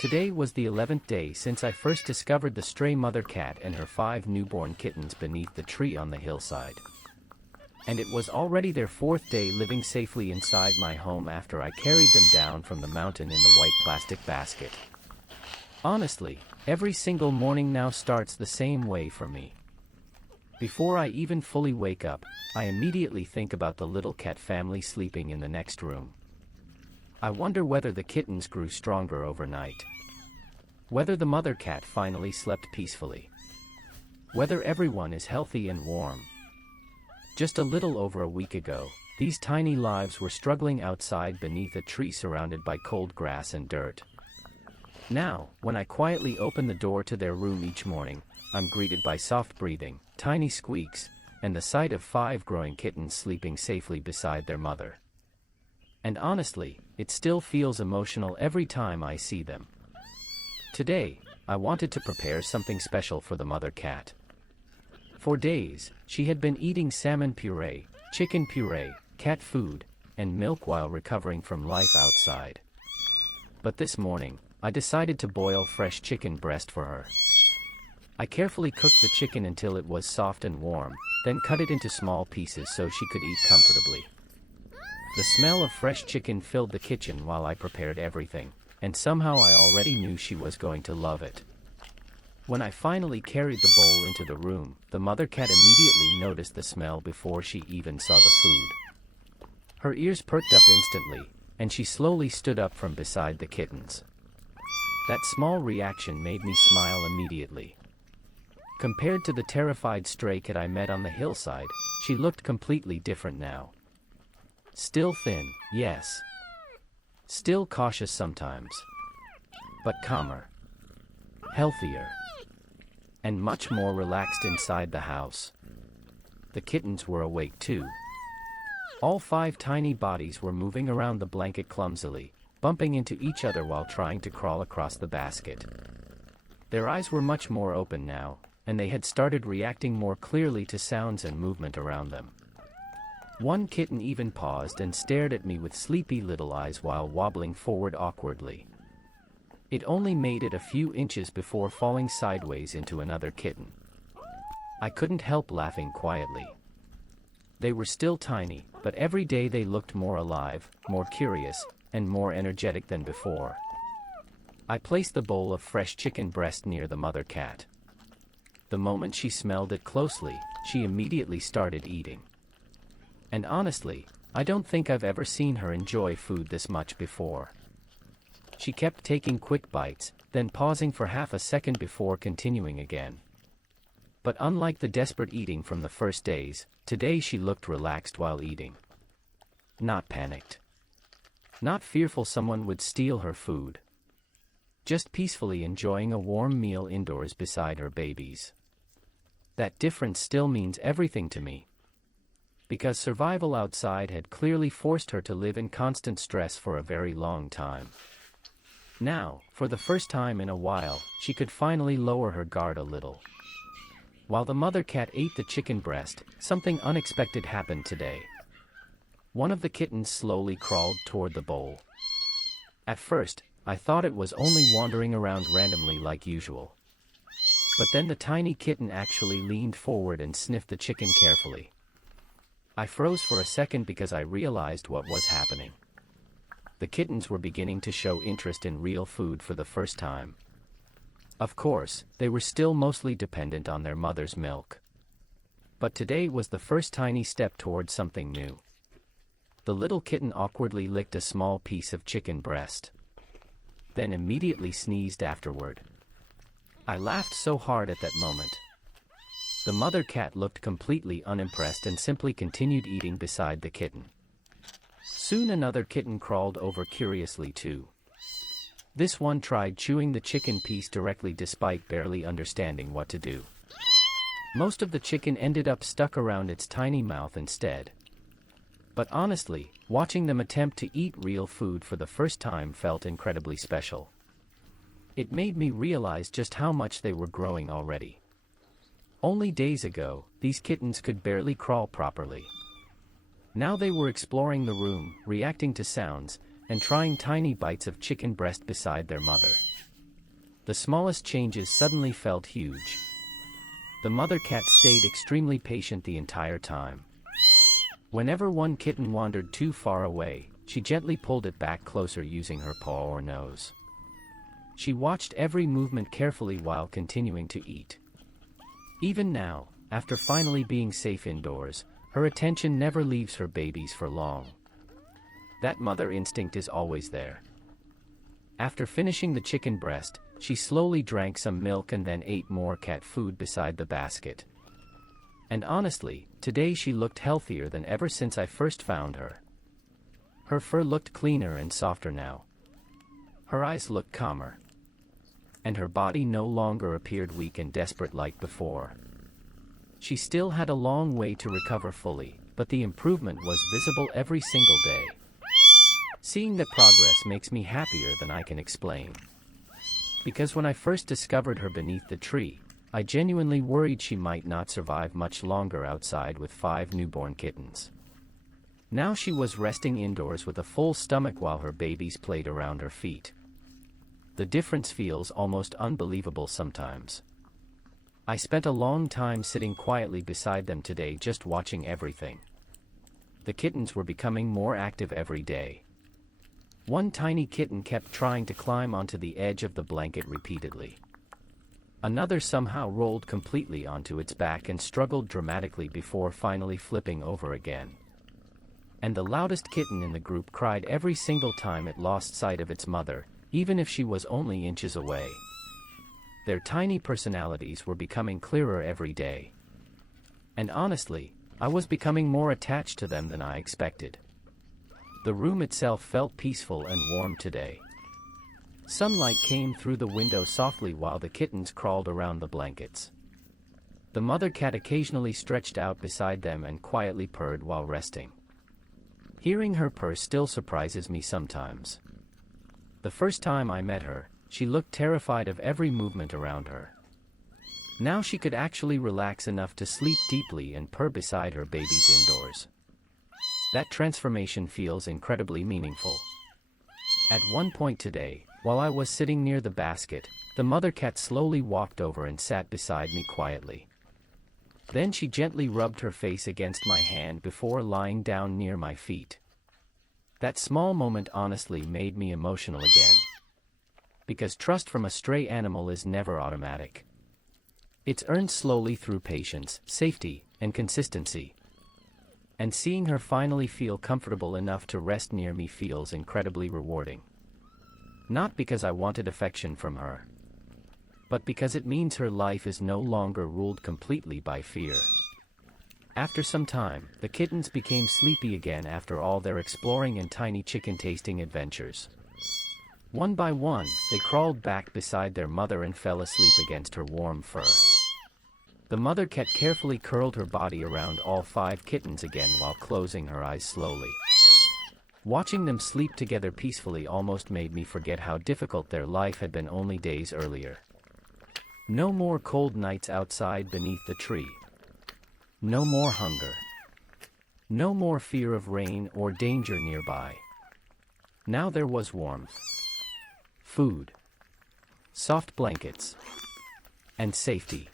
Today was the 11th day since I first discovered the stray mother cat and her 5 newborn kittens beneath the tree on the hillside. And it was already their 4th day living safely inside my home after I carried them down from the mountain in the white plastic basket. Honestly, every single morning now starts the same way for me. Before I even fully wake up, I immediately think about the little cat family sleeping in the next room. I wonder whether the kittens grew stronger overnight. Whether the mother cat finally slept peacefully. Whether everyone is healthy and warm. Just a little over a week ago, these tiny lives were struggling outside beneath a tree surrounded by cold grass and dirt. Now, when I quietly open the door to their room each morning, I'm greeted by soft breathing, tiny squeaks, and the sight of 5 growing kittens sleeping safely beside their mother. And honestly, it still feels emotional every time I see them. Today, I wanted to prepare something special for the mother cat. For days, she had been eating salmon puree, chicken puree, cat food, and milk while recovering from life outside. But this morning, I decided to boil fresh chicken breast for her. I carefully cooked the chicken until it was soft and warm, then cut it into small pieces so she could eat comfortably. The smell of fresh chicken filled the kitchen while I prepared everything, and somehow I already knew she was going to love it. When I finally carried the bowl into the room, the mother cat immediately noticed the smell before she even saw the food. Her ears perked up instantly, and she slowly stood up from beside the kittens. That small reaction made me smile immediately. Compared to the terrified stray cat I met on the hillside, she looked completely different now. Still thin, yes. Still cautious sometimes. But calmer. Healthier. And much more relaxed inside the house. The kittens were awake too. All 5 tiny bodies were moving around the blanket clumsily, bumping into each other while trying to crawl across the basket. Their eyes were much more open now, and they had started reacting more clearly to sounds and movement around them. One kitten even paused and stared at me with sleepy little eyes while wobbling forward awkwardly. It only made it a few inches before falling sideways into another kitten. I couldn't help laughing quietly. They were still tiny, but every day they looked more alive, more curious, and more energetic than before. I placed the bowl of fresh chicken breast near the mother cat. The moment she smelled it closely, she immediately started eating. And honestly, I don't think I've ever seen her enjoy food this much before. She kept taking quick bites, then pausing for half a second before continuing again. But unlike the desperate eating from the first days, today she looked relaxed while eating. Not panicked. Not fearful someone would steal her food. Just peacefully enjoying a warm meal indoors beside her babies. That difference still means everything to me. Because survival outside had clearly forced her to live in constant stress for a very long time. Now, for the first time in a while, she could finally lower her guard a little. While the mother cat ate the chicken breast, something unexpected happened today. One of the kittens slowly crawled toward the bowl. At first, I thought it was only wandering around randomly like usual. But then the tiny kitten actually leaned forward and sniffed the chicken carefully. I froze for a second because I realized what was happening. The kittens were beginning to show interest in real food for the first time. Of course, they were still mostly dependent on their mother's milk. But today was the first tiny step towards something new. The little kitten awkwardly licked a small piece of chicken breast. Then immediately sneezed afterward. I laughed so hard at that moment. The mother cat looked completely unimpressed and simply continued eating beside the kitten. Soon another kitten crawled over curiously too. This one tried chewing the chicken piece directly despite barely understanding what to do. Most of the chicken ended up stuck around its tiny mouth instead. But honestly, watching them attempt to eat real food for the first time felt incredibly special. It made me realize just how much they were growing already. Only days ago, these kittens could barely crawl properly. Now they were exploring the room, reacting to sounds, and trying tiny bites of chicken breast beside their mother. The smallest changes suddenly felt huge. The mother cat stayed extremely patient the entire time. Whenever one kitten wandered too far away, she gently pulled it back closer using her paw or nose. She watched every movement carefully while continuing to eat. Even now, after finally being safe indoors, her attention never leaves her babies for long. That mother instinct is always there. After finishing the chicken breast, she slowly drank some milk and then ate more cat food beside the basket. And honestly, today she looked healthier than ever since I first found her. Her fur looked cleaner and softer now. Her eyes looked calmer. And her body no longer appeared weak and desperate like before. She still had a long way to recover fully, but the improvement was visible every single day. Seeing that progress makes me happier than I can explain. Because when I first discovered her beneath the tree, I genuinely worried she might not survive much longer outside with 5 newborn kittens. Now she was resting indoors with a full stomach while her babies played around her feet. The difference feels almost unbelievable sometimes. I spent a long time sitting quietly beside them today just watching everything. The kittens were becoming more active every day. One tiny kitten kept trying to climb onto the edge of the blanket repeatedly. Another somehow rolled completely onto its back and struggled dramatically before finally flipping over again. And the loudest kitten in the group cried every single time it lost sight of its mother, even if she was only inches away. Their tiny personalities were becoming clearer every day. And honestly, I was becoming more attached to them than I expected. The room itself felt peaceful and warm today. Sunlight came through the window softly while the kittens crawled around the blankets. The mother cat occasionally stretched out beside them and quietly purred while resting. Hearing her purr still surprises me sometimes. The first time I met her, she looked terrified of every movement around her. Now she could actually relax enough to sleep deeply and purr beside her babies indoors. That transformation feels incredibly meaningful. At one point today, while I was sitting near the basket, the mother cat slowly walked over and sat beside me quietly. Then she gently rubbed her face against my hand before lying down near my feet. That small moment honestly made me emotional again. Because trust from a stray animal is never automatic. It's earned slowly through patience, safety, and consistency. And seeing her finally feel comfortable enough to rest near me feels incredibly rewarding. Not because I wanted affection from her, but because it means her life is no longer ruled completely by fear. After some time, the kittens became sleepy again after all their exploring and tiny chicken tasting adventures. One by one, they crawled back beside their mother and fell asleep against her warm fur. The mother cat carefully curled her body around all 5 kittens again while closing her eyes slowly. Watching them sleep together peacefully almost made me forget how difficult their life had been only days earlier. No more cold nights outside beneath the tree. No more hunger. No more fear of rain or danger nearby. Now there was warmth, food, soft blankets, and safety.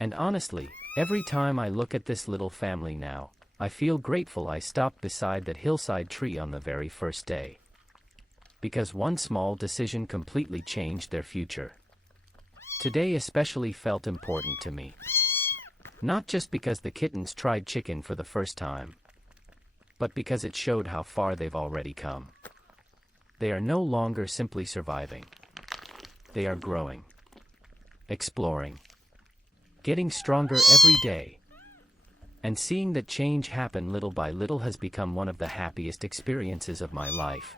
And honestly, every time I look at this little family now, I feel grateful I stopped beside that hillside tree on the very first day. Because one small decision completely changed their future. Today especially felt important to me. Not just because the kittens tried chicken for the first time, but because it showed how far they've already come. They are no longer simply surviving. They are growing, exploring, getting stronger every day. And seeing that change happen little by little has become one of the happiest experiences of my life.